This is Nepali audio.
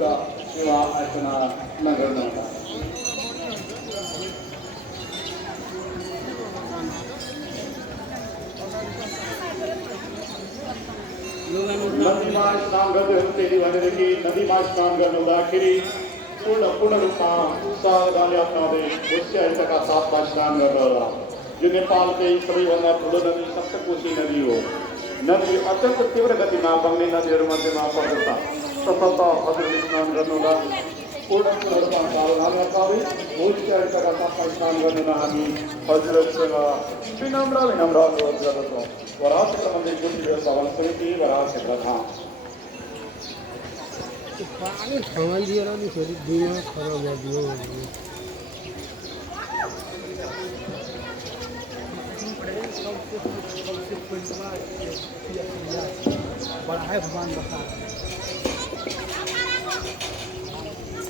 पूजा सेवा अर्चना नगर्नुहोला। नदीमा स्नान गर्दै हुँदाखेरि भनेदेखि नदीमा स्नान गर्नुहुँदाखेरि पूर्ण रूपमा सावधानी अप्नाउँदै होसियारीका साथमा स्नान गर्नुहोला। यो नेपालकै सबैभन्दा ठुलो नदी सप्तकोशी नदी हो। नदी अत्यन्त तीव्र गतिमा बग्ने नदीहरूमध्येमा पर्दछ। तसर्थ हजुरले स्नान गर्नुहोला। पूर्ण रूपमा सावधानी अप्नाउँदै होसियारीका साथमा स्नान गर्न हामी हजुरहरूसँग विनम्र अनुरोध गर्दछौँ। वराह क्षेत्र मन्दिर ज्योति व्यवस्थापन समिति वराह क्षेत्र धाम। पानी ठाउँमा दिएर नि फेरि दिनमा खराब गरिदियो बड़ा है भगवान बता